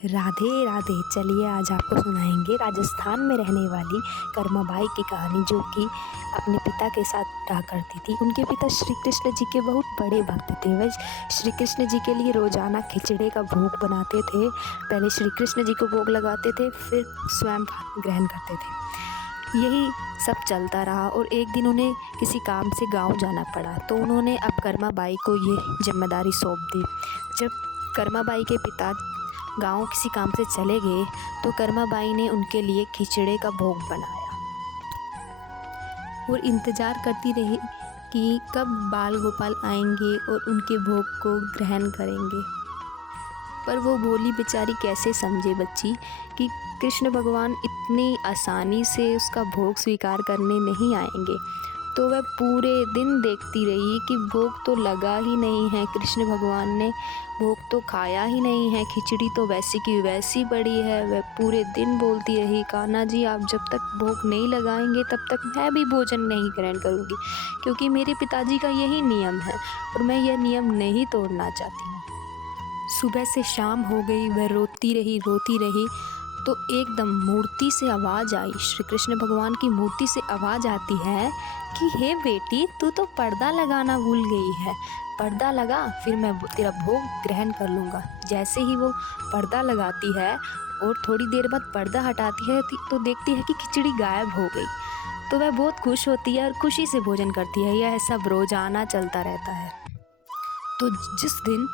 राधे राधे। चलिए आज आपको सुनाएंगे राजस्थान में रहने वाली कर्माबाई की कहानी, जो कि अपने पिता के साथ रहा करती थी। उनके पिता श्री कृष्ण जी के बहुत बड़े भक्त थे। वह श्री कृष्ण जी के लिए रोज़ाना खिचड़े का भोग बनाते थे। पहले श्री कृष्ण जी को भोग लगाते थे, फिर स्वयं ग्रहण करते थे। यही सब चलता रहा और एक दिन उन्हें किसी काम से गांव जाना पड़ा, तो उन्होंने अब कर्माबाई को ये जिम्मेदारी सौंप दी। जब कर्माबाई के पिता गांव किसी काम से चले गए तो कर्माबाई ने उनके लिए खिचड़े का भोग बनाया और इंतज़ार करती रही कि कब बाल गोपाल आएंगे और उनके भोग को ग्रहण करेंगे। पर वो भोली बेचारी कैसे समझे बच्ची कि कृष्ण भगवान इतनी आसानी से उसका भोग स्वीकार करने नहीं आएंगे। तो वह पूरे दिन देखती रही कि भोग तो लगा ही नहीं है, कृष्ण भगवान ने भोग तो खाया ही नहीं है, खिचड़ी तो वैसी की वैसी पड़ी है। वह पूरे दिन बोलती रही, कान्हा जी आप जब तक भोग नहीं लगाएंगे तब तक मैं भी भोजन नहीं ग्रहण करूँगी, क्योंकि मेरे पिताजी का यही नियम है और मैं यह नियम नहीं तोड़ना चाहती हूँ। सुबह से शाम हो गई, वह रोती रही तो एकदम मूर्ति से आवाज़ आई। श्री कृष्ण भगवान की मूर्ति से आवाज़ आती है कि हे बेटी, तू तो पर्दा लगाना भूल गई है, पर्दा लगा फिर मैं तेरा भोग ग्रहण कर लूँगा। जैसे ही वो पर्दा लगाती है और थोड़ी देर बाद पर्दा हटाती है तो देखती है कि खिचड़ी गायब हो गई। तो वह बहुत खुश होती है और खुशी से भोजन करती है। यह सब रोज़ाना चलता रहता है। तो जिस दिन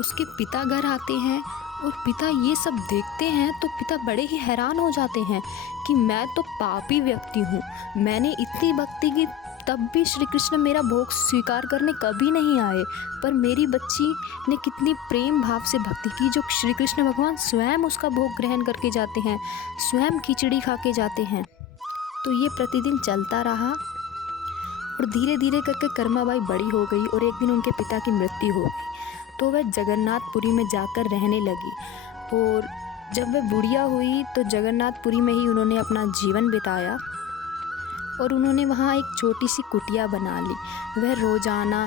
उसके पिता घर आते हैं और पिता ये सब देखते हैं तो पिता बड़े ही हैरान हो जाते हैं कि मैं तो पापी व्यक्ति हूँ, मैंने इतनी भक्ति की तब भी श्री कृष्ण मेरा भोग स्वीकार करने कभी नहीं आए। पर मेरी बच्ची ने कितनी प्रेम भाव से भक्ति की, जो श्री कृष्ण भगवान स्वयं उसका भोग ग्रहण करके जाते हैं, स्वयं खिचड़ी खा के जाते हैं। तो ये प्रतिदिन चलता रहा और धीरे धीरे करके कर्माबाई बड़ी हो गई और एक दिन उनके पिता की मृत्यु हो गई। तो वह जगन्नाथपुरी में जाकर रहने लगी और जब वह बुढ़िया हुई तो जगन्नाथपुरी में ही उन्होंने अपना जीवन बिताया और उन्होंने वहाँ एक छोटी सी कुटिया बना ली। वह रोज़ाना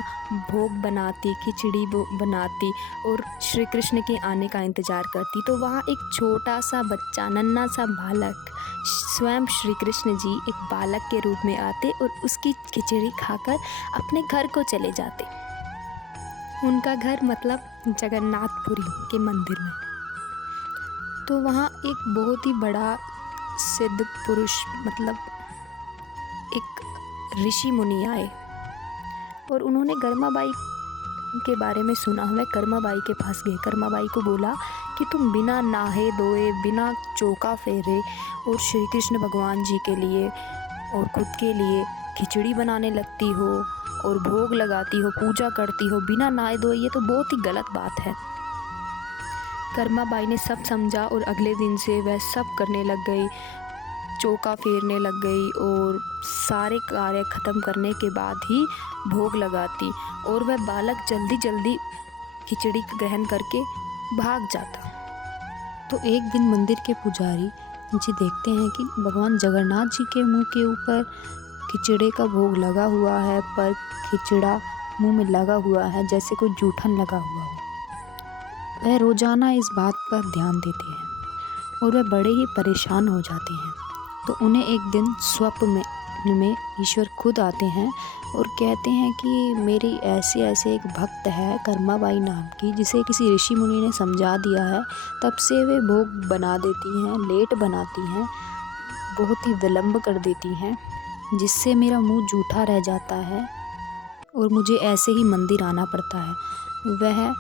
भोग बनाती, खिचड़ी बनाती और श्री कृष्ण के आने का इंतज़ार करती। तो वहाँ एक छोटा सा बच्चा, नन्हा सा बालक, स्वयं श्री कृष्ण जी एक बालक के रूप में आते और उसकी खिचड़ी खाकर अपने घर को चले जाते। उनका घर मतलब जगन्नाथपुरी के मंदिर में। तो वहाँ एक बहुत ही बड़ा सिद्ध पुरुष मतलब एक ऋषि मुनि आए और उन्होंने कर्माबाई के बारे में सुना। वह कर्माबाई के पास गए, कर्माबाई को बोला कि तुम बिना नहाए धोए, बिना चौका फेरे और श्री कृष्ण भगवान जी के लिए और खुद के लिए खिचड़ी बनाने लगती हो और भोग लगाती हो, पूजा करती हो बिना नहाए धोए, ये तो बहुत ही गलत बात है। कर्माबाई ने सब समझा और अगले दिन से वह सब करने लग गई, चौका फेरने लग गई और सारे कार्य ख़त्म करने के बाद ही भोग लगाती और वह बालक जल्दी जल्दी खिचड़ी ग्रहण करके भाग जाता। तो एक दिन मंदिर के पुजारी जी देखते हैं कि भगवान जगन्नाथ जी के मुंह के ऊपर खिचड़े का भोग लगा हुआ है, पर खिचड़ा मुंह में लगा हुआ है जैसे कोई जूठन लगा हुआ हो। वह रोज़ाना इस बात पर ध्यान देते हैं और वह बड़े ही परेशान हो जाते हैं। तो उन्हें एक दिन स्वप्न में ईश्वर खुद आते हैं और कहते हैं कि मेरी ऐसे एक भक्त है कर्माबाई नाम की, जिसे किसी ऋषि मुनि ने समझा दिया है, तब से वे भोग बना देती हैं, लेट बनाती हैं, बहुत ही विलम्ब कर देती हैं, जिससे मेरा मुंह जूठा रह जाता है और मुझे ऐसे ही मंदिर आना पड़ता है। वह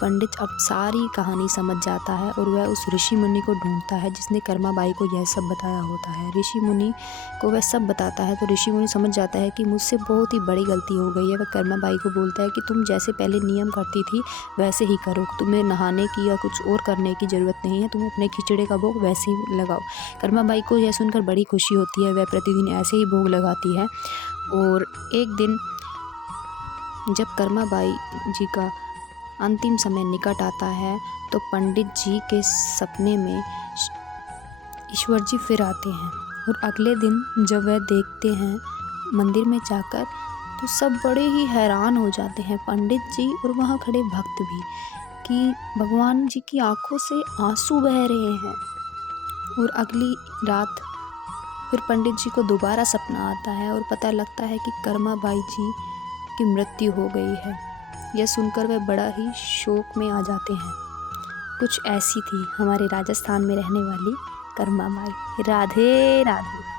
पंडित अब सारी कहानी समझ जाता है और वह उस ऋषि मुनि को ढूंढता है जिसने कर्माबाई को यह सब बताया होता है। ऋषि मुनि को वह सब बताता है तो ऋषि मुनि समझ जाता है कि मुझसे बहुत ही बड़ी गलती हो गई है। वह कर्माबाई को बोलता है कि तुम जैसे पहले नियम करती थी वैसे ही करो, तुम्हें नहाने की या कुछ और करने की ज़रूरत नहीं है, तुम अपने खिचड़े का भोग वैसे ही लगाओ। कर्माबाई को यह सुनकर बड़ी खुशी होती है, वह प्रतिदिन ऐसे ही भोग लगाती है। और एक दिन जब कर्माबाई जी का अंतिम समय निकट आता है तो पंडित जी के सपने में ईश्वर जी फिर आते हैं और अगले दिन जब वह देखते हैं मंदिर में जाकर तो सब बड़े ही हैरान हो जाते हैं, पंडित जी और वहाँ खड़े भक्त भी, कि भगवान जी की आंखों से आंसू बह रहे हैं। और अगली रात फिर पंडित जी को दोबारा सपना आता है और पता लगता है कि कर्मा बाई जी की मृत्यु हो गई है। यह सुनकर वह बड़ा ही शोक में आ जाते हैं। कुछ ऐसी थी हमारे राजस्थान में रहने वाली कर्मा बाई। राधे राधे।